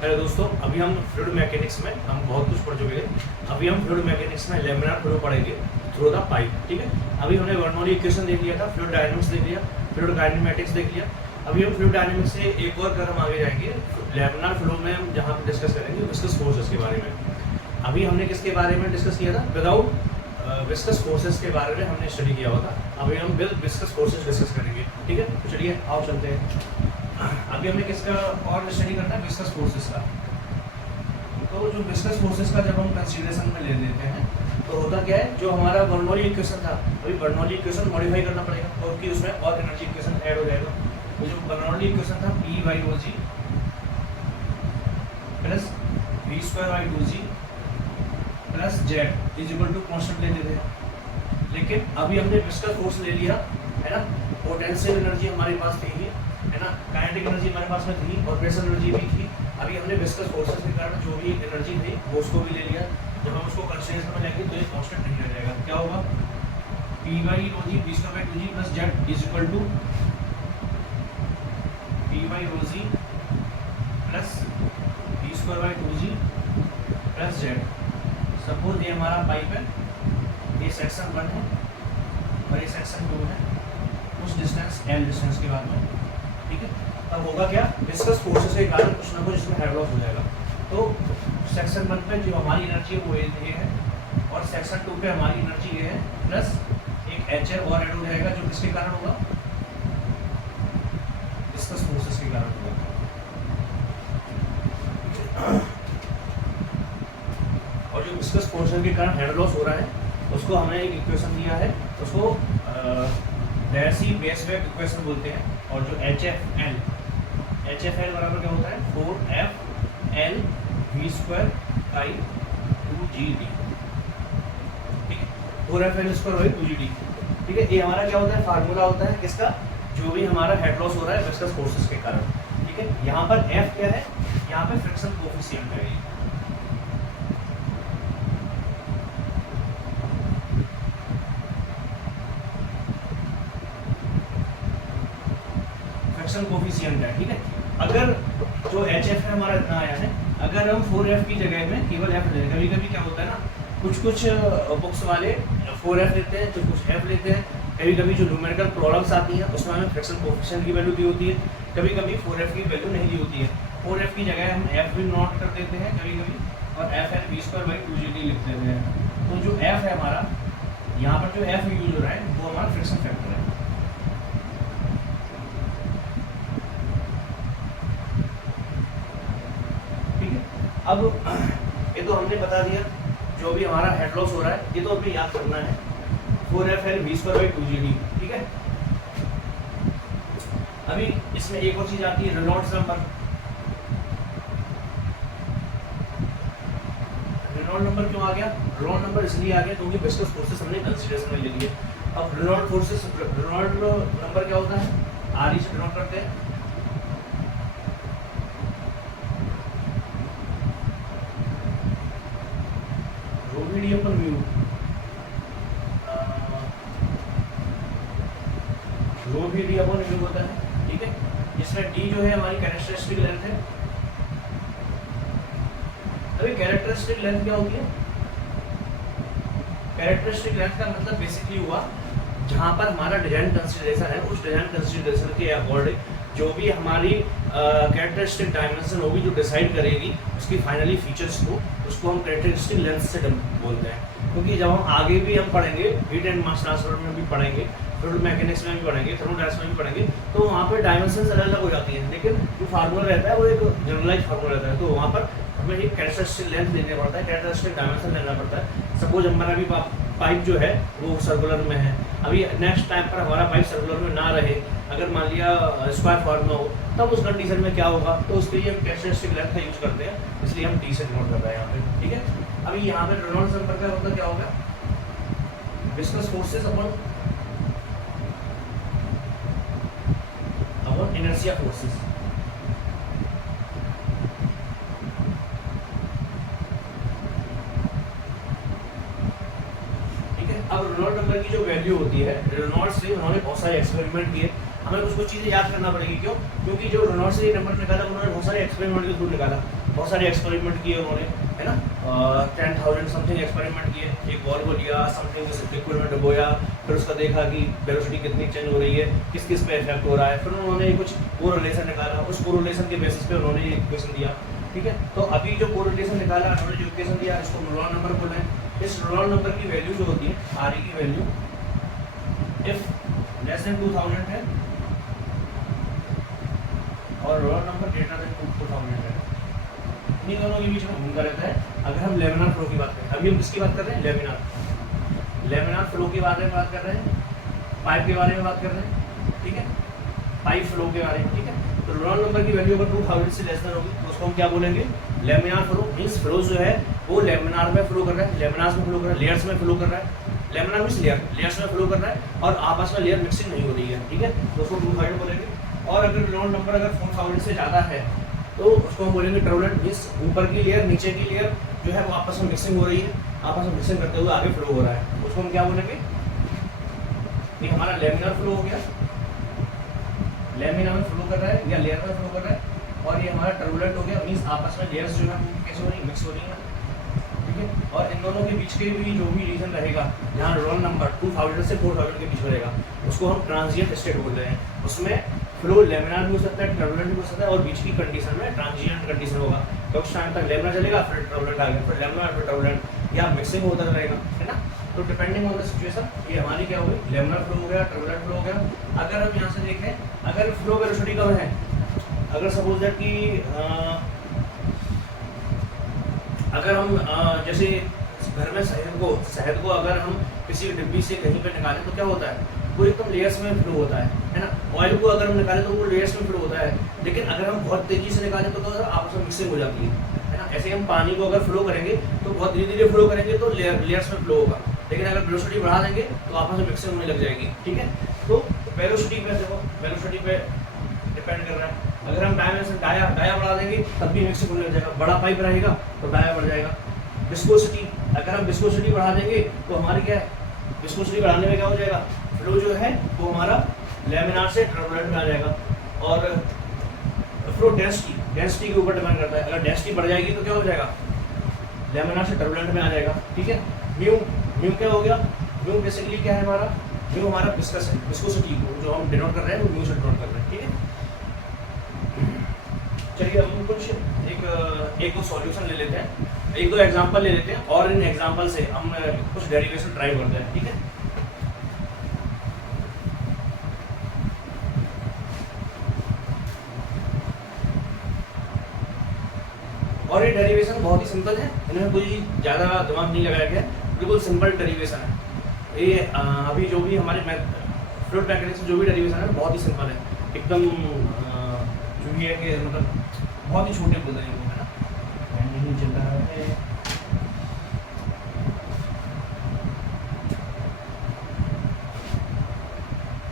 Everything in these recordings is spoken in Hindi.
हेलो दोस्तों, अभी हम फ्लूइड मैकेनिक्स में हम बहुत कुछ पढ़ चुके हैं। अभी हम फ्लूइड मैकेनिक्स में लैमिनार फ्लो पढ़ेंगे थ्रू द पाइप। ठीक है, अभी हमने बर्नौली इक्वेशन देख लिया था, फ्लूइड डायनामिक्स देख लिया, फ्लूइड काइनेमैटिक्स देख लिया। अभी हम फ्लूइड डायनामिक्स से एक और कदम आगे जाएंगे, लैमिनार फ्लो में हम जहाँ पर डिस्कस करेंगे विस्कस फोर्सेस के बारे में। अभी हमने किसके बारे में डिस्कस किया था? विदाउट विस्कस फोर्सेस के बारे में हमने स्टडी किया हुआ था। अभी हम विद विस्कस फोर्सेस डिस्कस करेंगे। ठीक है, तो चलिए आओ चलते हैं। अभी हमने किसका और स्टडी करना है? विस्कस फोर्सेस का। तो जो विस्कस फोर्सेस का जब हम कंसीडरेशन में ले लेते हैं तो होता क्या है, जो हमारा बर्नौली इक्वेशन था, अभी बर्नौली इक्वेशन मॉडिफाई करना पड़ेगा क्योंकि उसमें और एनर्जी इक्वेशन ऐड हो जाएगा। तो जो बर्नौली इक्वेशन था P by rho g plus v square by two g plus z is equal to constant ले लेते हैं। लेकिन अभी हमने विस्कस फोर्स ले लिया है ना, पोटेंशियल एनर्जी हमारे पास थी ही है ना, काइनेटिक एनर्जी हमारे पास में थी और प्रेशर एनर्जी भी थी। अभी हमने विस्कस फोर्सेस के कारण जो भी एनर्जी थी वो उसको भी ले लिया। जब हम उसको कंसीडरेशन में लेंगे तो ये कांस्टेंट नहीं रह जाएगा। क्या होगा? P by rho g v square by two g plus z is equal to P by rho g plus v square by two g plus z. Suppose ये हमारा पाइप है, ये सेक्शन 1 है और ये सेक्शन 2 है, उस डिस्टेंस L डिस्टेंस के बाद में। ठीक है, अब होगा क्या? विस्कस फोर्सेस के कारण कुछ ना कुछ इसमें हेड लॉस हो जाएगा। तो सेक्शन 1 पे जो हमारी एनर्जी है वो ये है और सेक्शन 2 पे हमारी एनर्जी ये है, प्लस एक एच और ऐड हो जाएगा जो किसके कारण होगा? विस्कस फोर्सेस के कारण होगा। और जो विस्कस फोर्सेस के कारण हेड लॉस हो रहा है उसको हमने एक इक्वेशन दिया है, उसको डेसी बेस वेव इक्वेशन बोलते हैं। और जो एच एफ एल बराबर क्या होता है? 4f l v square by 2gd। ठीक है, 4f l square by 2gd। ठीक है, ये हमारा क्या होता है? फार्मूला होता है किसका? जो भी हमारा हेड लॉस हो रहा है विस्कस फोर्सेस के कारण। ठीक है, यहाँ पर f क्या है? यहाँ पे फ्रिक्शन कोफिशिएंट है। फ्रिक्शन कोफिशिएंट है। ठीक है, अगर जो एच एफ है हमारा इतना आया है, अगर हम 4f की जगह में केवल f लेते हैं, कभी कभी क्या होता है ना, कुछ बुक्स वाले 4f लेते हैं तो कुछ f लेते हैं। कभी कभी जो न्यूमेरिकल प्रॉब्लम्स आती हैं उसमें हमें फ्रिक्शन कोफिशिएंट की वैल्यू दी होती है, कभी कभी 4f की वैल्यू नहीं दी होती है। 4f की जगह हम f भी नोट कर देते हैं कभी कभी, और f है v स्क्वायर बाई 2gd लिख देते हैं। तो जो f है हमारा, यहाँ पर जो f यूज हो रहा है वो हमारा फ्रिक्शन फैक्टर है। अब ये तो हमने बता दिया जो भी हमारा हेड लॉस हो रहा है, ये तो हमें याद करना है 4f v square by 2gd। ठीक है, अभी इसमें एक और चीज आती है, रेनॉल्ड्स नंबर। रेनॉल्ड नंबर क्यों आ गया? रेनॉल्ड नंबर इसलिए आ गया क्योंकि विस्कस फोर्सेस हमने कंसीडरेशन में ले लिए। अब रेनॉल्ड नंबर क्या होता है? आर से डिनोट करते हैं। डी अपन म्यू, रो भी डी अपन म्यू होता है। ठीक है, इसमें डी जो है हमारी कैरेक्टरिस्टिक लेंथ है। अभी कैरेक्टरिस्टिक लेंथ क्या होती है? कैरेक्टरिस्टिक लेंथ का मतलब बेसिकली हुआ जहां पर हमारा डिजाइन कंसीडरेशन है, उस डिजाइन कंसीडरेशन के अकॉर्डिंग जो भी हमारी कैरेक्टरिस्टिक डायमेंशन होगी जो डिसाइड करेगी उसकी फाइनली फीचर्स को, उसको हम कैरेक्टरिस्टिक लेंथ से बोलते हैं। क्योंकि जब हम आगे भी हम पढ़ेंगे, हीट एंड मास ट्रांसफर में भी पढ़ेंगे, फ्लूइड मैकेनिक्स में भी पढ़ेंगे, थर्मोडायनामिक्स में भी पढ़ेंगे, तो वहाँ पर डायमेंशन अलग अलग हो जाती हैं, लेकिन जो फार्मूला रहता है वो एक जनरलाइज फार्मूला रहता है। तो वहाँ पर हमें एक कैरेक्टरिस्टिक लेंथ लेना पड़ता है, कैरेक्टरिस्टिक डायमेंशन लेना पड़ता है। सपोज हमारा भी पाइप जो है वो सर्कुलर में है, अभी नेक्स्ट टाइम पर हमारा पाइप सर्कुलर में ना रहे, अगर मान लिया स्क्वायर फॉर्म में हो, तब उस कंडीशन में क्या होगा? तो उसके लिए हम कैरेक्टरिस्टिक लेंथ का यूज करते हैं, इसलिए हम डी से डिनोट कर रहे हैं यहाँ पे। ठीक है, अभी यहाँ पे रेनॉल्ड्स नंबर का मतलब क्या होगा? Viscous forces upon inertia forces. ठीक है, अब रेनॉल्ड नंबर की जो वैल्यू होती है, रेनॉल्ड से उन्होंने बहुत सारे एक्सपेरिमेंट किए, हमें कुछ कुछ चीज़ें याद करना पड़ेगी। क्यों? क्योंकि जो रेनॉल्ड्स ने नंबर निकाला उन्होंने बहुत सारे एक्सपेरिमेंट के थ्रू निकाला। बहुत सारे एक्सपेरिमेंट किए उन्होंने, है ना, 10,000 समथिंग एक्सपेरिमेंट किए। एक बॉल को लिया, समथिंग लिक्विड में डुबोया, फिर उसका देखा कि वेलोसिटी कितनी चेंज हो रही है, किस किस पे इफेक्ट हो रहा है, फिर उन्होंने कुछ कोरिलेशन निकाला, उस कोरिलेशन के बेसिस पे उन्होंने ये इक्वेशन दिया। ठीक है, तो अभी जो कोरिलेशन निकाला, उन्होंने जो इक्वेशन दिया, इसको रोल्स नंबर बोले हैं। इस रोल्स नंबर की वैल्यू जो होती है, आर की वैल्यू इफ लेस देन 2000 है और रोल्स नंबर ग्रेटर देन 2000 है, इन दोनों के बीच में घूमता रहता है। अगर हम लेमिनार फ्लो की बात करें, अभी हम किसकी बात कर रहे हैं, लेमिनार फ्लो के बारे में बात कर रहे हैं, पाइप के बारे में बात कर रहे हैं। ठीक है, पाइप फ्लो के बारे में। ठीक है, तो रोल्स नंबर की वैल्यू अगर 2000 से लेस देन होगी तो उसको हम क्या बोलेंगे, लेमिनार फ्लो। मींस फ्लो जो है वो लेमिनार में फ्लो कर रहा है, लेमिनार्स में फ्लो कर रहा है, लेयर्स में फ्लो कर रहा है। लेमिनार मींस लेयर्स में फ्लो कर रहा है और आपस में लेयर मिक्सिंग नहीं हो रही है। ठीक है, तो उसको 2000 बोलेंगे। और अगर रोल्स नंबर अगर 4000 से ज़्यादा है तो उसको हम बोलेंगे टर्बुलेंट। मींस ऊपर की लेयर नीचे की लेयर जो है वो आपस में मिक्सिंग हो रही है, आपस में मिक्सिंग करते हुए आगे फ्लो हो रहा है, उसको हम क्या बोलेंगे, ये हमारा लेमिनार फ्लो हो गया, लेमिनार में फ्लो कर रहा है या लेयर में फ्लो कर रहा है। और ये हमारा टर्बुलेंट हो गया, मींस आपस में लेयर्स जो है वो कैसे हो रही है, मिक्स हो रही है। ठीक है, और इन दोनों के बीच के भी जो भी रीजन रहेगा जहाँ रोल नंबर 2000 से 4000 के बीच में रहेगा, उसको हम ट्रांजिएंट स्टेट बोलते हैं। उसमें फ्लो लेमिनार भी हो सकता है, टर्बुलेंट भी हो सकता है, और बीच की कंडीशन में ट्रांजिएंट कंडीशन होगा। तो उस टाइम तक लेमिनार चलेगा, फिर टर्बुलेंट आ गया, फिर लेमिनार, फिर टर्बुलेंट, या मिक्सिंग होता रहेगा, है ना। तो डिपेंडिंग ऑन द सिचुएशन ये हमारी क्या होगी, लेमिनार फ्लो हो गया, टर्बुलेंट फ्लो हो गया। अगर हम यहाँ से देखें, अगर फ्लो वेलोसिटी कम है, अगर सपोज दैट कि अगर हम जैसे घर में शहद को अगर हम किसी डिब्बी से कहीं पे निकालें तो क्या होता है, वो एकदम लेयर्स में फ्लो होता है ना। ऑयल को अगर हम निकालें तो वो लेयर्स में फ्लो होता है, लेकिन अगर हम बहुत तेजी से निकालें तो आपस में मिक्सिंग हो जाती है ना। ऐसे हम पानी को अगर फ्लो करेंगे तो बहुत धीरे धीरे फ्लो करेंगे तो लेयर्स में फ्लो होगा, लेकिन अगर वेलोसिटी बढ़ा देंगे तो आपस में मिक्सिंग होने लग जाएगी। ठीक है, तो वेलोसिटी पे देखो, वेलोसिटी पे डिपेंड कर रहा है। अगर हम डायमेंशन डाया बढ़ा देंगे तब भी मिक्सिंग होने लग जाएगा, बड़ा पाइप रहेगा तो डाया बढ़ जाएगा। विस्कोसिटी, अगर हम विस्कोसिटी बढ़ा देंगे तो हमारी क्या है, विस्कोसिटी बढ़ाने में क्या हो जाएगा, फ्लो जो है वो हमारा लेमिनार से टर्बुलेंट में आ जाएगा। और फ्लो डेंसिटी के ऊपर डिपेंड करता है, अगर डेंसिटी बढ़ जाएगी तो क्या हो जाएगा, लेमिनार से टर्बुलेंट में आ जाएगा। ठीक है, म्यू क्या हो गया, म्यू बेसिकली क्या है हमारा, म्यू हमारा विस्कस है, विस्कोसिटी को जो हम डिनोट कर रहे हैं वो म्यू से डिनोट कर रहे हैं। ठीक है, चलिए हम कुछ एक दो सॉल्यूशन ले लेते हैं, एक दो एग्जांपल ले लेते हैं और इन एग्जांपल से हम कुछ डेरिवेशन ट्राई करते हैं। ठीक है, और ये डेरिवेशन बहुत ही सिंपल है, इनमें कोई ज़्यादा दिमाग नहीं लगाया गया, बिल्कुल सिंपल डेरिवेशन है ये। अभी जो भी हमारे फ्लूइड मैकेनिक्स जो भी डेरिवेशन है बहुत ही सिंपल है एकदम। जो भी है कि मतलब बहुत ही छोटे बोलते हैं, है ना, नहीं चल रहा है।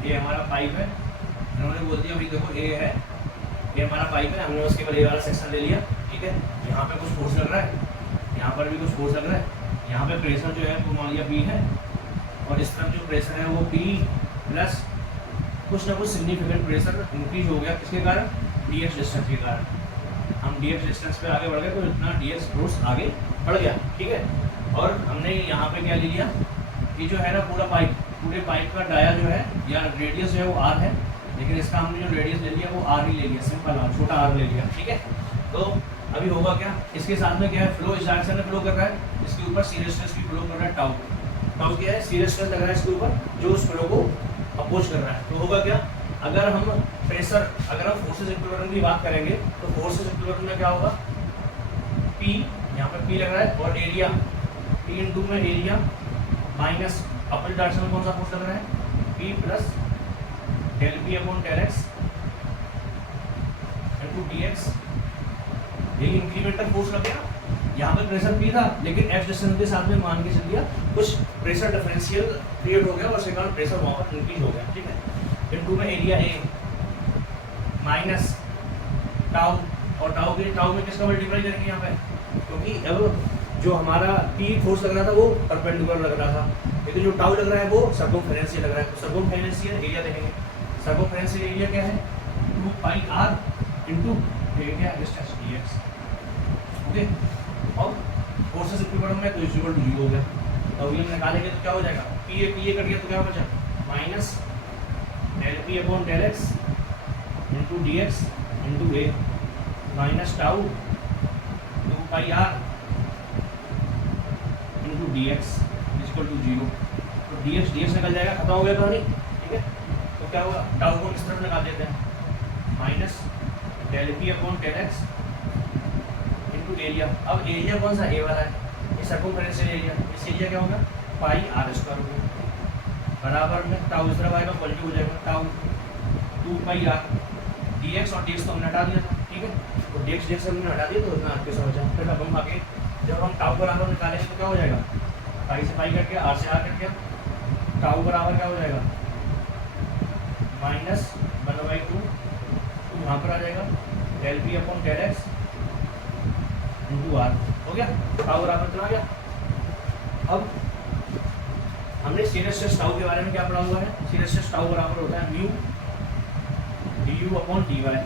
ये हमारा पाइप है, इन्होंने बोल दिया अभी देखो ये है, ये हमारा पाइप है, हमने उसके ऊपर ये वाला सेक्शन ले लिया। ठीक है, यहाँ पे कुछ फोर्स लग रहा है, यहाँ पर भी कुछ फोर्स लग रहा है, यहाँ पे प्रेशर जो है वो मान लिया P है, और इस तरफ जो प्रेशर है वो P प्लस कुछ ना कुछ सिग्निफिकेंट प्रेशर इंक्रीज हो गया, किसके कारण, dx डिस्टेंस के कारण। हम dx डिस्टेंस पे आगे बढ़ गए तो इतना dx फोर्स आगे बढ़ गया। ठीक है, और हमने यहाँ पे क्या ले लिया, ये जो है ना पूरे पाइप का डाया जो है या रेडियस जो है वो r है, लेकिन इसका हमने जो रेडियस ले लिया वो r ही ले लिया, सिंपल r, छोटा r ले लिया। ठीक है, तो अभी होगा क्या, इसके साथ में क्या है, फ्लो इस डायरेक्शन में फ्लो कर रहा है, इसके ऊपर सीरियस स्ट्रेस भी फ्लो कर रहा है, टाउ क्या है, सीरियस स्ट्रेस लग रहा है इसके ऊपर जो उस फ्लो को अपोज कर रहा है। तो होगा क्या, अगर हम फोर्सेस इक्विवेलेंट की बात करेंगे तो फोर्सेस इक्विवेलेंट में क्या होगा, P, यहाँ पर P लग रहा है, और एरिया P इंटू में एरिया माइनस अपोजिट डायरेक्शन में कौन सा फोर्स लग रहा है, P plus del P upon del x into dx। ये इंक्रीमेंटल फोर्स लग गया, यहाँ पर प्रेशर P था लेकिन x डिस्टेंस के साथ में मान के चल दिया कुछ प्रेशर डिफरेंशियल क्रिएट हो गया और उसके कारण प्रेशर वहाँ पर इंक्रीज हो गया। ठीक है, इनटू में एरिया A माइनस टाउ, और टाउ में किसका मल्टीप्लाई करेंगे यहाँ पे, क्योंकि अब जो हमारा P फोर्स लग रहा था वो परपेंडिकुलर लग रहा था, लेकिन जो टाउ लग रहा है वो सर्कमफेरेंशियल लग रहा है। तो सर्कमफेरेंशियल एरिया देखेंगे, सर्कमफेरेंशियल एरिया क्या है, 2 पाई r into area distance dx। Okay. अब फोर्सेस इक्विलिब्रियम में तो इज इक्वल टू 0 हो गया। तो अभी हम निकालेंगे तो क्या हो जाएगा, पी ए कट गया तो क्या बचा minus del P upon del x into d x into a minus tau 2 pi r into d x is equal to 0। तो डी एक्स निकल जाएगा, खत्म हो गया कहानी, ठीक है। तो क्या होगा, टाउ को किस तरफ निकाल देते हैं, minus del P upon del x into area. अब एरिया कौन सा, ए वाला है, ये सर्कमफ्रेंशियल एरिया, इस एरिया क्या होगा पाई आर स्क्वायर होगा बराबर में टाउ इस तरफ आएगा, पॉजिटिव हो जाएगा tau 2 pi R D x, और डी एक्स तो हमने हटा दिया था, ठीक है। तो डी एक्स हमने हटा दिया तो इतना आपके समझ आया। फिर अब हम आगे जब हम टाउ बराबर निकालेंगे तो क्या हो जाएगा, पाई से पाई कट गया, आर से आर कट गया, टाउ बराबर क्या हो जाएगा माइनस 1/2 यहाँ पर आ जाएगा del P upon del x into r, हो गया। टाउ बराबर चला गया। अब हमने सीरीज स्ट्रेस टाउ के बारे में क्या पढ़ा हुआ है, सीरीज स्ट्रेस टाउ बराबर होता है mu d u upon d y.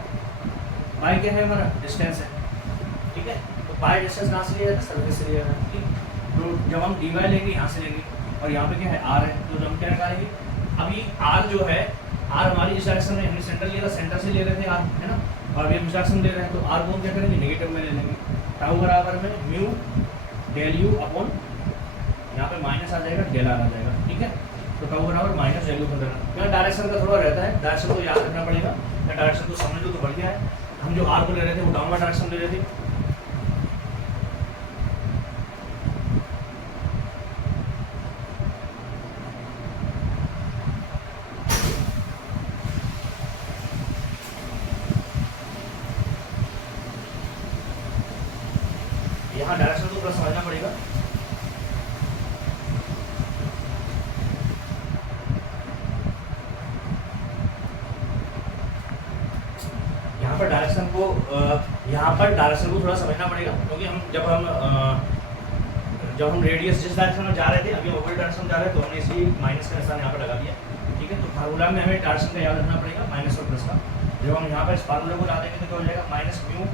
Y क्या है हमारा, डिस्टेंस है, ठीक है। तो पाई डिस्टेंस कहाँ से लिया जाता है, सर्फेस से लिया जाता है, ठीक। तो जब हम डी वाई लेंगे यहाँ से लेंगे, और यहाँ पे क्या है आर है, तो हम क्या निकालेंगे, अभी आर जो है, आर हमारी इस डायरेक्शन में, हमने सेंटर लिया था, सेंटर से ले रहे थे आर, है ना, और अभी हम इस डायरेक्शन ले रहे हैं, तो आर को हम क्या करेंगे, नेगेटिव में ले लेंगे। टाउ बराबर में म्यू डेल यू अपॉन, यहाँ पे माइनस आ जाएगा, डेल आर आ जाएगा, ठीक है। तो टाउ बराबर माइनस डेल यू कर देना। यहाँ डायरेक्शन का थोड़ा रहता है, डायरेक्शन को याद रखना पड़ेगा, या डायरेक्शन को समझ लो तो बढ़िया है। हम जो आर को ले रहे थे वो डाउनवर्ड डायरेक्शन ले रहे थे, यहाँ डायरेक्शन को थोड़ा समझना पड़ेगा। यहाँ पर डायरेक्शन को थोड़ा समझना पड़ेगा, क्योंकि हम जब हम रेडियस जिस डायरेक्शन में जा रहे थे, अभी हम अपोजिट डायरेक्शन में जा रहे हैं, तो हमने इसलिए माइनस का निशान यहाँ पर लगा दिया, ठीक है। तो फार्मूला में हमें डायरेक्शन का याद रखना पड़ेगा, माइनस और प्लस का। जब हम यहाँ पर इस फार्मूले को ला देंगे तो क्या हो जाएगा, minus mu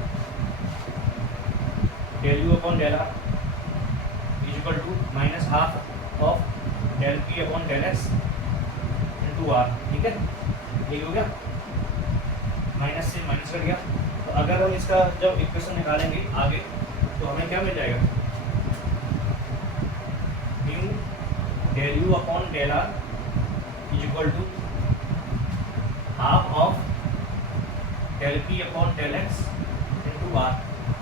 del u upon del r is equal to minus half of del P upon del x into r, ठीक है। ये हो गया, माइनस से माइनस कट गया। तो अगर हम इसका जब इक्वेशन निकालेंगे आगे, तो हमें क्या मिल जाएगा, mu del u upon del r is equal to half of del P upon del x into r.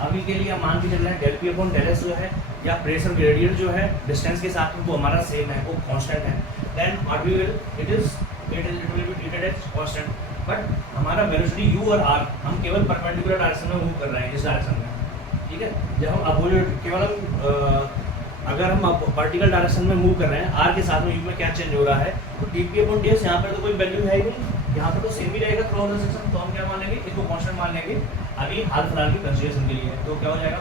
अभी के लिए हम मान के चल रहे हैं del P upon del x जो है, या प्रेशर ग्रेडियंट जो है डिस्टेंस के साथ में, वो हमारा सेम है, वो कांस्टेंट है। Then what we will, it will be treated as constant, but हमारा वेलोसिटी u और r हम केवल परपेंडिकुलर डायरेक्शन में मूव कर रहे हैं, इस डायरेक्शन में, ठीक है। जब हम अपोजिट केवल अगर हम वर्टिकल डायरेक्शन में मूव कर रहे हैं, r के साथ में u में क्या चेंज हो रहा है, तो dp अपॉन ds यहाँ पर तो कोई वैल्यू है ही नहीं, यहाँ पर तो सेम ही रहेगा थ्रू आउट द सेक्शन। तो हम क्या मान लेंगे, इसको कांस्टेंट मान लेंगे अभी हाल फिलहाल की कंसीडरेशन के लिए। तो क्या हो जाएगा,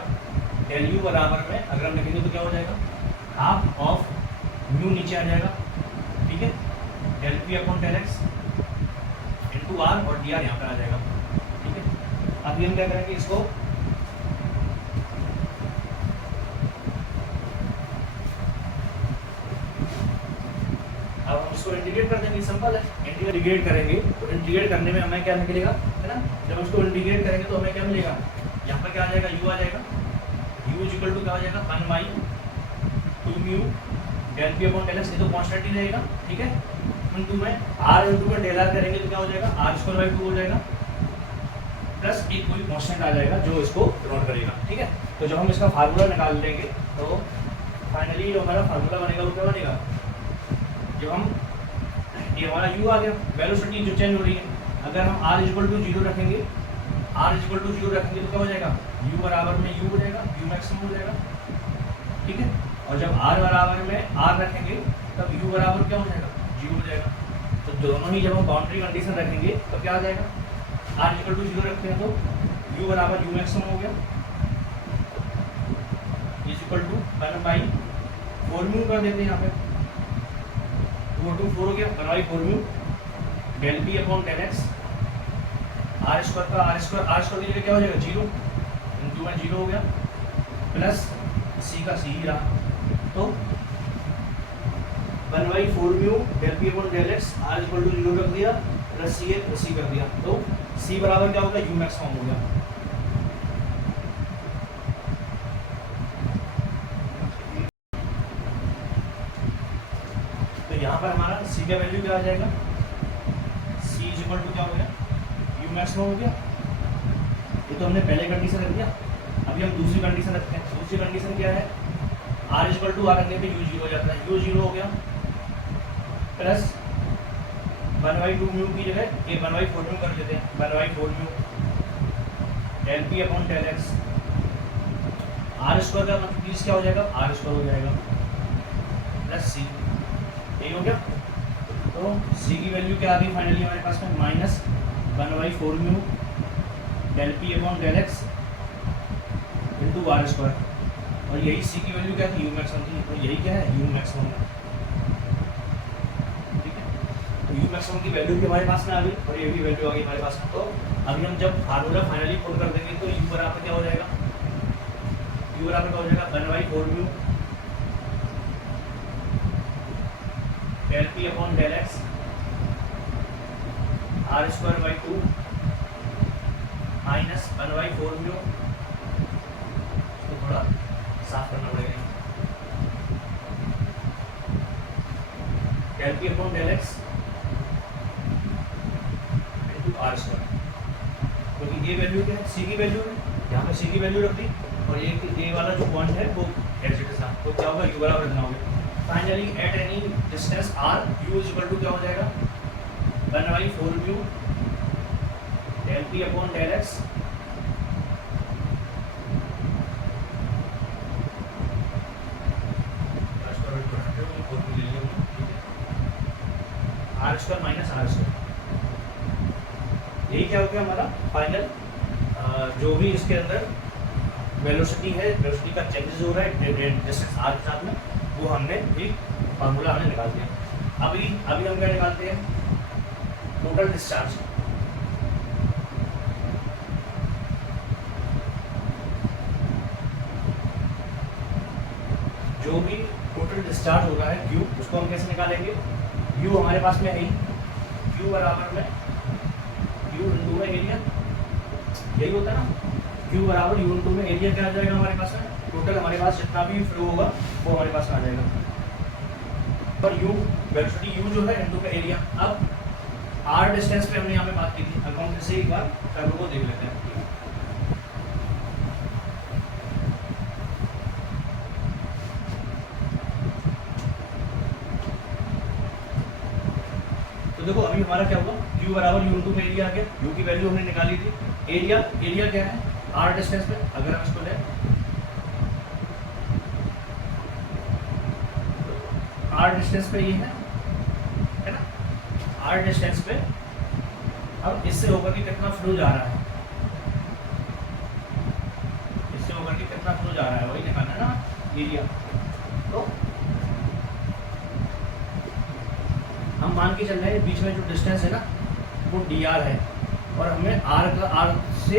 डेल यू बराबर में अगर हम लिखेंगे तो क्या हो जाएगा, हाफ ऑफ म्यू नीचे आ जाएगा, ठीक है, del P upon del x into r, और डी आर यहाँ पर आ जाएगा, ठीक है। अभी हम क्या करेंगे, इसको अब हम इसको इंटीग्रेट कर देंगे, सिंपल है। इंटीग्रेट करेंगे तो इंटीग्रेट करने में हमें क्या निकलेगा, है ना, जब उसको इंटीग्रेट करेंगे तो हमें क्या मिलेगा, यहाँ पर क्या आ जाएगा, u आ जाएगा, u इज इक्वल टू क्या हो जाएगा 1/2 mu del P upon del x, ये तो कांस्टेंट ही रहेगा, ठीक है। इंटू में r इंटू में डेल आर करेंगे तो क्या हो जाएगा, r² हो जाएगा, प्लस एक कोई कांस्टेंट आ जाएगा जो इसको डिनोट करेगा, ठीक है। तो जब हम इसका फार्मूला निकाल लेंगे तो फाइनली जो हमारा फार्मूला बनेगा वो क्या बनेगा, जब हम ये हमारा u आ गया, वेलोसिटी जो चेंज हो रही है, अगर हम r इक्वल टू 0 रखेंगे, r इक्वल टू 0 रखेंगे तो क्या हो जाएगा, u बराबर में u हो जाएगा, u मैक्सिमम हो जाएगा, ठीक है। और जब r बराबर में r रखेंगे तब u बराबर क्या हो जाएगा, 0 हो जाएगा। तो दोनों ही जब हम बाउंड्री कंडीशन रखेंगे तब क्या आ जाएगा, r इक्वल टू 0 रखते हैं तो u बराबर u मैक्सिमम हो गया, इज इक्वल टू 1/4 म्यू कर देते हैं यहाँ पे, 2 4 हो गया, 1/4 mu del P upon del x, r² का r² की जगह क्या हो जाएगा 0, इंटू में 0 हो गया, प्लस सी का सी ही रहा, तो 1/4 mu del P upon del x r equal to 0 रख दिया, प्लस सी है प्लस सी कर दिया, तो सी बराबर क्या होगा, यू मैक्स फॉर्म हो गया। तो यहाँ पर हमारा सी का वैल्यू क्या आ जाएगा, सी इज इक्वल टू क्या हो गया, यू मैक्स हो गया। ये तो हमने पहले कंडीशन रख दिया, अभी हम दूसरी कंडीशन रखते हैं। दूसरी कंडीशन क्या है, आर इक्वल टू आर रखने पे यू 0 हो जाता है, यू 0 हो गया, प्लस 1/2 म्यू की जगह ये 1/4 म्यू कर लेते हैं, 1/4 mu del P upon del x, r square का मतलब प्लीज क्या हो जाएगा, आर स्क्वायर हो जाएगा, प्लस सी, यही हो गया। तो सी की वैल्यू क्या आ गई फाइनली हमारे पास में, minus 1/4 mu del P upon del x into r square, और यही सी की वैल्यू क्या थी, यू मैक्सिमम थी, तो यही क्या है, यू मैक्सिमम है। ठीक है, तो यू मैक्सिमम की वैल्यू भी हमारे पास में आ गई और ये भी वैल्यू आ गई हमारे पास में। तो अभी हम जब फार्मूला फाइनली पुट कर देंगे तो यू बराबर क्या हो जाएगा, यू बराबर क्या हो जाएगा, 1/4 mu del P upon del x r square by 2 minus 1/4 mu, तो थोड़ा साफ करना पड़ेगा, del P upon del x into r square, क्योंकि ये वैल्यू क्या है, सी की वैल्यू है, यहाँ पे सी की वैल्यू रख दी और ये वाला जो पॉइंट है वो एज इट इज था, तो क्या होगा, यू बराबर रखना होगा। Finally at any distance r u is equal to क्या हो जाएगा, 1/4 mu del P upon del x r square minus r square, यही क्या हो गया हमारा फाइनल, जो भी इसके अंदर वेलोसिटी है, वेलोसिटी का चेंजेस हो रहा है डिस्टेंस आर के साथ में, वो हमने एक फार्मूला हमने निकाल दिया। अभी हम क्या निकालते हैं, टोटल डिस्चार्ज। जो भी टोटल डिस्चार्ज हो रहा है Q, उसको हम कैसे निकालेंगे, U हमारे पास में है ही, Q बराबर में U इंटू में एरिया, यही होता है ना, Q बराबर U इंटू में एरिया क्या आ जाएगा हमारे पास में, टोटल हमारे पास जितना भी फ्लो होगा वो हमारे पास में आ जाएगा, पर U वेलोसिटी U जो है इंटू में एरिया। अब R डिस्टेंस पे हमने यहाँ पे बात की थी, अकाउंट से एक बार कर्व को देख लेते हैं। देखो अभी हमारा क्या हुआ, Q बराबर U इंटू में एरिया आ गया, U की वैल्यू हमने निकाली थी, एरिया क्या है, R डिस्टेंस पे, अगर हम इसको लें R डिस्टेंस पे ये है ना, R डिस्टेंस पे अब इससे होकर के कितना फ्लो जा रहा है, इससे होकर के कितना फ्लो जा रहा है वही निकालना है ना एरिया। तो हम मान के चल रहे हैं बीच में जो डिस्टेंस है ना वो dr है, और हमें r से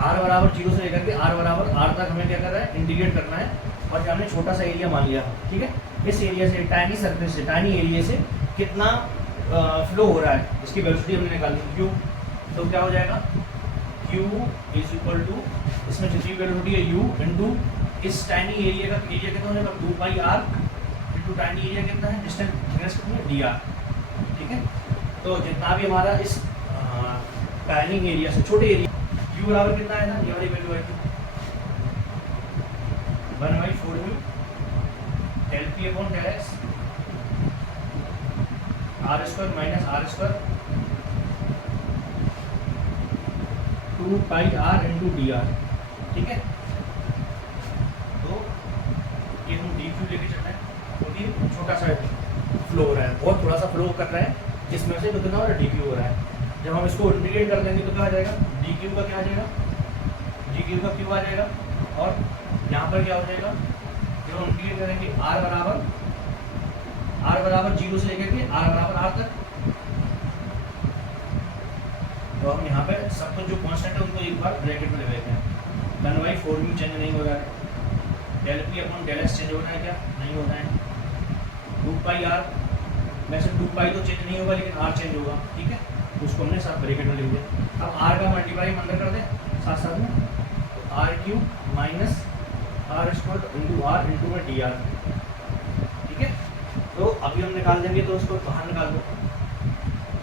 r बराबर 0 से लेकर के r बराबर r तक हमें क्या करना है, इंटीग्रेट करना है, और हमने छोटा सा एरिया मान लिया, ठीक है। इस एरिया से, टाइनी सरफेस से, टाइनी एरिया से कितना फ्लो हो रहा है, इसकी वेलोसिटी हमने निकाली Q, तो क्या हो जाएगा, Q इज इक्वल टू, इसमें जितनी वेलोसिटी है U इंटू इस टाइनी एरिया का एरिया कितना हो जाएगा, 2πr इंटू टाइनी एरिया कितना है, डिस्टेंस कितना है, dr, ठीक है। तो जितना भी हमारा इस टाइनी एरिया से छोटे एरिया U बराबर कितना है ना, ये वाली वैल्यू है 1/4 mu del P upon del x r square minus r square 2πr into dr, ठीक है। तो ये हम dq लेके चल रहे हैं, क्योंकि छोटा सा फ्लो हो रहा है, बहुत थोड़ा सा फ्लो कर रहा है, जिसमें से कितना हो रहा है, dq हो रहा है। जब हम इसको इंटीग्रेट कर देंगे तो क्या आ जाएगा, dq का क्या आ जाएगा, dq का q आ जाएगा, और यहाँ पर क्या हो जाएगा, जब हम इंटीग्रेट करेंगे r बराबर 0 से लेकर के r बराबर r तक, तो हम यहाँ पे सब कुछ जो कांस्टेंट है उनको एक बार ब्रैकेट में ले लेते हैं, 1/4 म्यू चेंज नहीं हो रहा है, del P upon del x change होना है क्या? नहीं होना है। 2 पाई आर, वैसे 2 पाई तो चेंज नहीं होगा लेकिन आर चेंज होगा, ठीक है, तो उसको हमने साथ ब्रैकेट में लिख दिया। अब आर का मल्टीप्लाई हम अंदर कर दें साथ साथ में, तो r cube minus r square into r into में डी आर, ठीक है। तो अभी हम निकाल देंगे, तो उसको बाहर निकाल दो,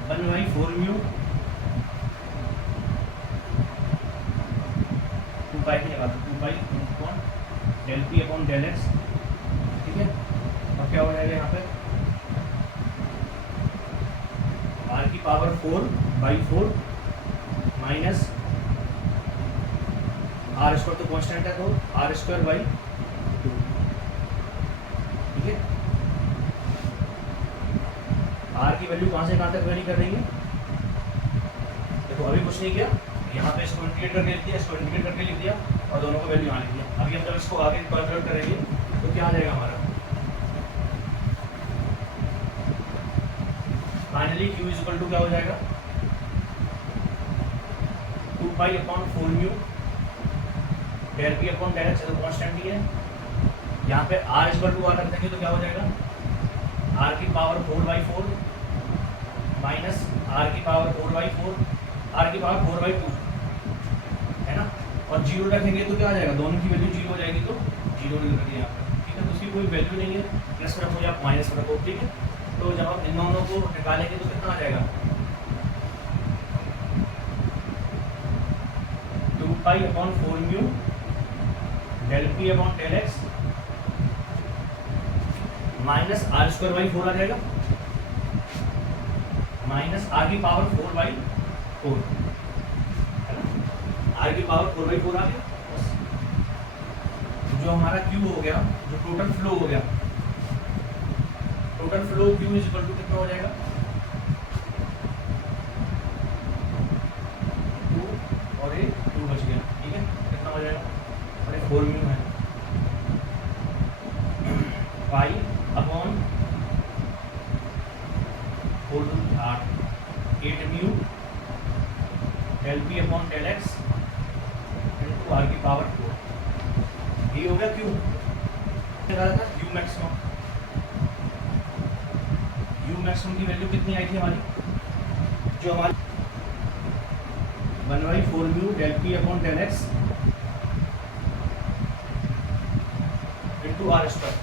1/4 म्यू 2 पाई की निकाल दो, 2 pi upon del P upon del x, ठीक है। और क्या हो जाएगा यहाँ पे, आर की पावर 4/4 माइनस आर स्क्वायर तो कांस्टेंट है, तो आर स्क्वायर बाई 2, ठीक है। आर की वैल्यू कहाँ से कहाँ तक वेरी कर रही है, देखो अभी कुछ नहीं किया, यहाँ पे इसको इंटीग्रेट करके लिख दिया, इसको इंटीग्रेट करके लिख दिया और दोनों को वैल्यू यहाँ लिख दिया। अभी हम जब इसको आगे कैलकुलेट करेंगे तो क्या आ जाएगा हमारा, finally Q is equal to क्या हो जाएगा, 2 pi upon 4 mu del P upon del X, constant ही है। यहाँ पे R इक्वल टू आर रख देंगे तो क्या हो जाएगा, R की पावर 4/4 माइनस R की पावर 4/4, R की पावर 4/2 है ना, और 0 रखेंगे तो क्या आ जाएगा, दोनों की वैल्यू 0 हो जाएगी, तो 0 लिख दिया यहाँ पे, ठीक है। तो उसकी कोई वैल्यू नहीं है, प्लस में रखो या माइनस में रखो, ठीक है। तो जब हम इन दोनों को निकालेंगे तो कितना आ जाएगा, 2 pi upon 4 mu del P upon del x minus r square by 4 आ जाएगा, माइनस आर की पावर 4/4 है ना, आर की पावर 4/4 आ गया। बस जो हमारा क्यू हो गया, जो टोटल फ्लो हो गया, total flow q is equal to कितना हो जाएगा, 2 और ये 2 बच गया, ठीक है। कितना हो जाएगा, और ये 4 म्यू है, pi upon 4 2 8 mu del P upon del x into r की पावर 4, ये हो गया क्यू। निकाला था क्यू मैक्सिमम, क्यू मैक्सिमम की वैल्यू कितनी आई थी हमारी, जो हमारी 1/4 mu del P upon del x into r square,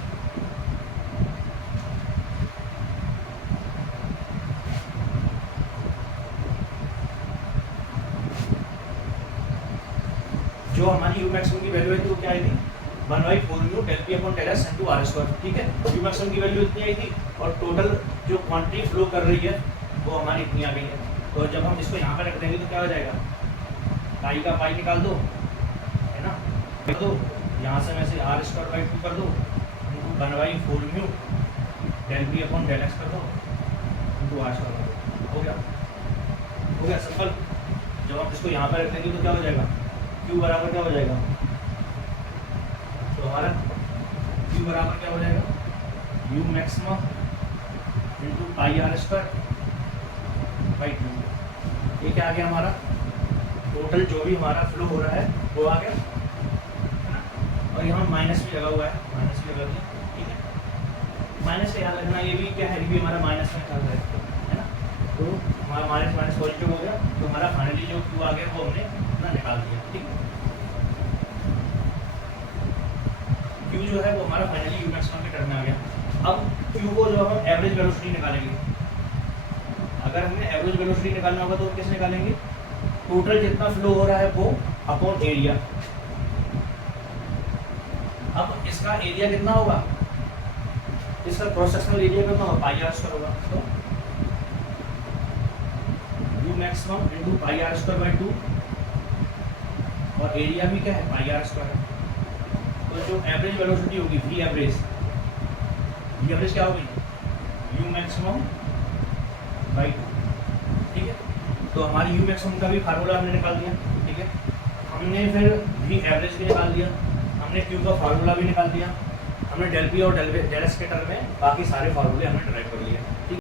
जो हमारी यू मैक्सिमम की वैल्यू आई थी वो क्या आई थी, 1/4 mu del P upon del x into r square, ठीक है। यू मैक्सिमम की वैल्यू इतनी आई थी और टोटल जो क्वांटिटी फ्लो कर रही है वो हमारी इतनी आ गई है। तो जब हम इसको यहाँ पर रख देंगे तो क्या हो जाएगा, पाई का पाई निकाल दो, है ना, कर दो, यहाँ से वैसे आर स्क्वायर बाई 2 कर दो into 1/4 mu del P upon del x कर दो इंटू आर स्क्वायर कर दो, हो गया सिंपल। जब आप इसको यहाँ पर रख देंगे तो क्या हो जाएगा, Q बराबर क्या हो जाएगा, तो हमारा Q बराबर क्या हो जाएगा, U maximum into pi r square by 2, ये क्या आ गया हमारा, टोटल जो भी हमारा फ्लो हो रहा है वो आ गया, और यहाँ माइनस भी लगा हुआ है, माइनस भी लगा दिया, ठीक है। माइनस से याद रखना, ये भी क्या है, भी हमारा माइनस में चल रहा है ना, तो हमारा माइनस माइनस पॉजिटिव हो गया, तो हमारा फाइनली जो Q आ गया वो हमने अपना निकाल दिया, ठीक है। Q जो है वो हमारा फाइनली यू मैक्सिमम के टर्म में आ गया। अब Q को जो हम एवरेज वेलोसिटी निकालेंगे, अगर हमें एवरेज वेलोसिटी निकालना होगा तो कैसे निकालेंगे, टोटल जितना फ्लो हो रहा है वो अपॉन एरिया। अब इसका एरिया कितना होगा, इसका क्रॉस सेक्शनल एरिया कितना होगा, पाई आर स्क्वायर होगा, तो u maximum into pi r square by 2, और एरिया भी क्या है, पाई आर स्क्वायर। तो जो एवरेज वेलोसिटी होगी वी एवरेज क्या होगी, यू मैक्सिमम बाई 2, ठीक है। तो हमारी यू मैक्सिमम का भी फार्मूला हमने निकाल दिया, ठीक है। हमने फिर वी एवरेज भी निकाल दिया, हमने क्यू का फार्मूला भी निकाल दिया, हमने डेल पी और डेल एक्स के टर्म में बाकी सारे फार्मूले हमने ड्राइव कर